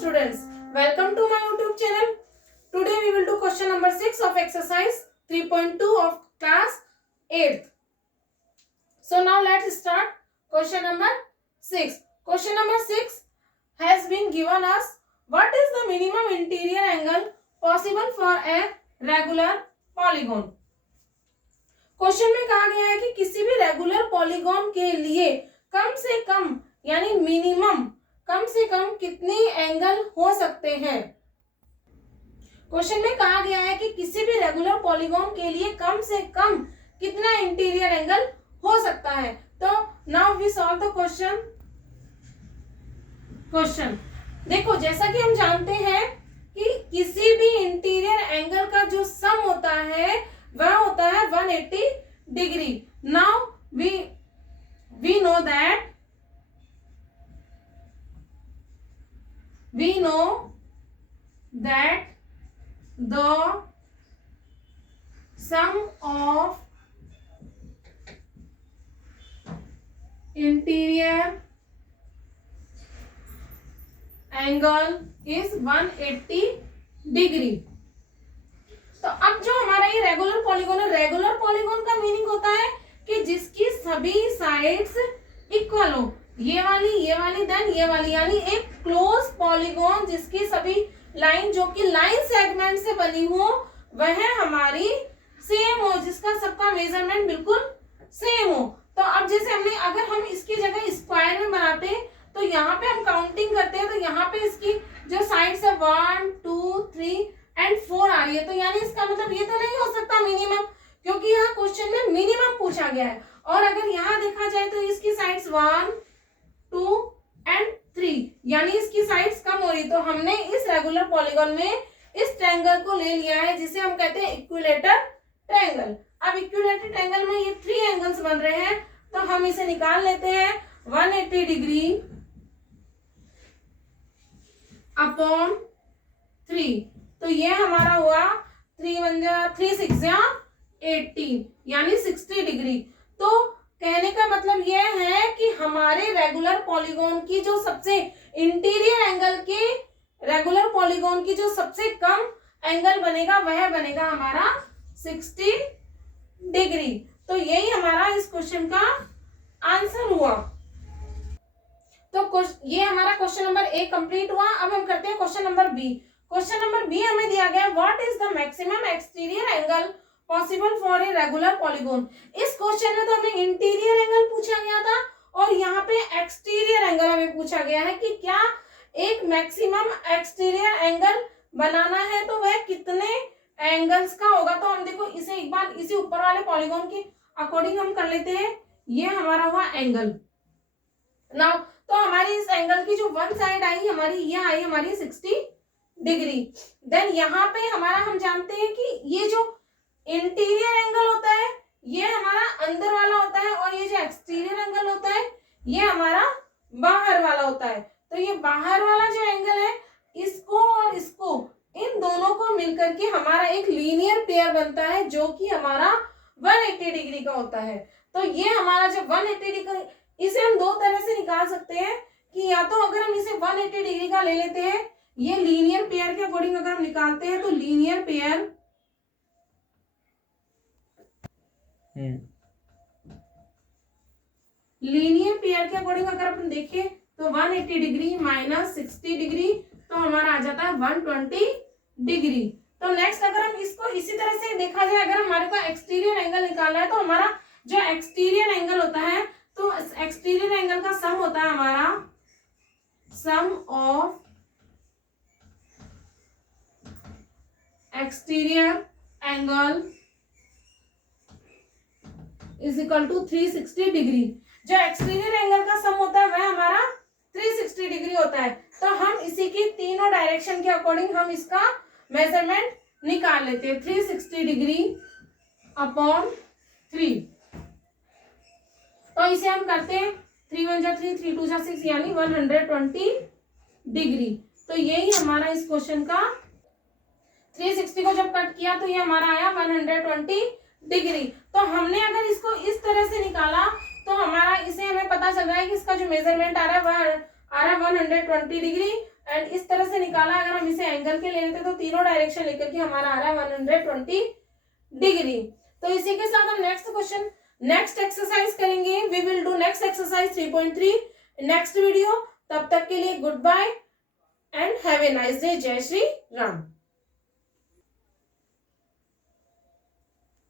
students, welcome to my YouTube channel. Today we will do question number 6 of exercise 3.2 of class 8th. So now let's start question number 6. Question number 6 has been given us what is the minimum interior angle possible for a regular polygon. Question में कहा गया है कि किसी भी regular polygon के लिए कम से कम यानी मिनिमम कम से कम कितनी एंगल हो सकते हैं. क्वेश्चन में कहा गया है कि किसी भी रेगुलर पॉलीगॉन के लिए कम से कम कितना इंटीरियर एंगल हो सकता है. तो now we solve the question. देखो, जैसा कि हम जानते हैं कि किसी भी इंटीरियर एंगल का जो सम होता है वह होता है 180 degree. Now we know that the sum of interior angle is 180 degree. तो अब जो हमारा ये रेगुलर पॉलीगॉन है, रेगुलर पॉलीगॉन का मीनिंग होता है कि जिसकी सभी साइड्स इक्वल हो. ये वाली देन ये वाली, यानी एक क्लोज पॉलीगॉन जिसकी सभी लाइन जो कि लाइन सेगमेंट से बनी हो वह हमारी सेम हो, जिसका सबका मेजरमेंट बिल्कुल सेम हो. तो अब जैसे हमने अगर हम इसकी जगह स्क्वायर में बनाते तो यहाँ पे हम काउंटिंग करते हैं तो यहाँ पे इसकी जो साइड्स है 1 2 3 एंड 4 आ रही है. तो यानी इसका मतलब ये तो नहीं हो सकता मिनिमम, क्योंकि यहाँ क्वेश्चन में मिनिमम पूछा गया है. और अगर यहाँ देखा जाए तो इसकी साइड्स 1 2 एंड 3 यानी इसकी साइड्स कम हो रही. तो हमने इस रेगुलर पॉलीगॉन में इस ट्रायंगल को ले लिया है जिसे हम कहते हैं इक्विलेटर ट्रायंगल. अब इक्विलेटर ट्रायंगल में ये 3 एंगल्स बन रहे हैं तो हम इसे निकाल लेते हैं. 180 डिग्री अपॉन 3, तो ये हमारा हुआ 3 6 18 यानी 60 डिग्री. तो कहने का मतलब यह है कि हमारे रेगुलर पॉलीगॉन की जो सबसे इंटीरियर एंगल के रेगुलर पॉलीगॉन की जो सबसे कम एंगल बनेगा वह बनेगा हमारा 60 डिग्री. तो यही हमारा इस क्वेश्चन का आंसर हुआ. तो ये हमारा क्वेश्चन नंबर ए कंप्लीट हुआ. अब हम करते हैं question number B. Question number B हमें दिया गया what is the maximum exterior angle possible for a regular polygon. इस क्वेश्चन में तो हमें इंटीरियर एंगल पूछा गया था और यहाँ पे एक्सटीरियर एंगल हमें पूछा गया है कि क्या एक मैक्सिमम एक्सटीरियर एंगल बनाना है तो वह कितने एंगल्स का होगा. तो हम देखो इसे एक बार इसी ऊपर वाले पॉलीगॉन के अकॉर्डिंग हम कर लेते हैं. ये हमारा हुआ एंगल. नाउ तो हमारी इस एंगल की जो वन साइड आई हमारी, ये आई हमारी 60 डिग्री. देन यहाँ पे हमारा हम जानते हैं कि ये जो इंटीरियर एंगल होता है ये हमारा अंदर वाला होता है और ये जो एक्सटीरियर एंगल होता है ये हमारा बाहर वाला होता है. तो ये बाहर वाला जो एंगल है इसको और इसको इन दोनों को मिलकर के हमारा एक लीनियर पेयर बनता है जो कि हमारा 180 डिग्री का होता है. तो ये हमारा जो 180 डिग्री, इसे हम दो तरह से निकाल सकते हैं कि या तो अगर हम इसे 180 डिग्री का ले लेते हैं, ये लीनियर पेयर के अकॉर्डिंग अगर हम निकालते हैं तो लीनियर पेयर के अकॉर्डिंग अगर अपन देखें तो 180 डिग्री माइनस 60 डिग्री तो हमारा आ जाता है 120 डिग्री. तो नेक्स्ट अगर हम इसको इसी तरह से देखा जाए, अगर हमारे को एक्सटीरियर एंगल निकालना है तो हमारा जो एक्सटीरियर एंगल होता है तो एक्सटीरियर एंगल का सम होता है हमारा sum of exterior angle is equal to 360 degree. जो एक्सटीरियर एंगल का सम होता है वह हमारा 360 डिग्री होता है. तो हम इसी की तीनों डायरेक्शन के अकॉर्डिंग हम इसका मेजरमेंट निकाल लेते हैं. 360 डिग्री अपॉन 3, तो इसे हम करते हैं 3 1 जा 3 3 2 जा 6 यानी 120 डिग्री. तो यही हमारा इस क्वेश्चन का 360 को जब कट किया तो ये हमारा आया 120 डिग्री. तो हमने अगर इसको इस तरह से निकाला तो हमारा इसे हमें पता चल रहा है कि इसका जो मेजरमेंट आ रहा है वह आ रहा है 120 डिग्री एंड इस तरह से निकाला। अगर हम इसे एंगल के ले लेते तो तीनों डायरेक्शन लेकर के हमारा आ रहा है 120 डिग्री। तो इसी के साथ हम नेक्स्ट एक्सरसाइज करेंगे। We will do next exercise 3.3 next video. तब तक के लिए good bye and have a nice day. जय श्री राम।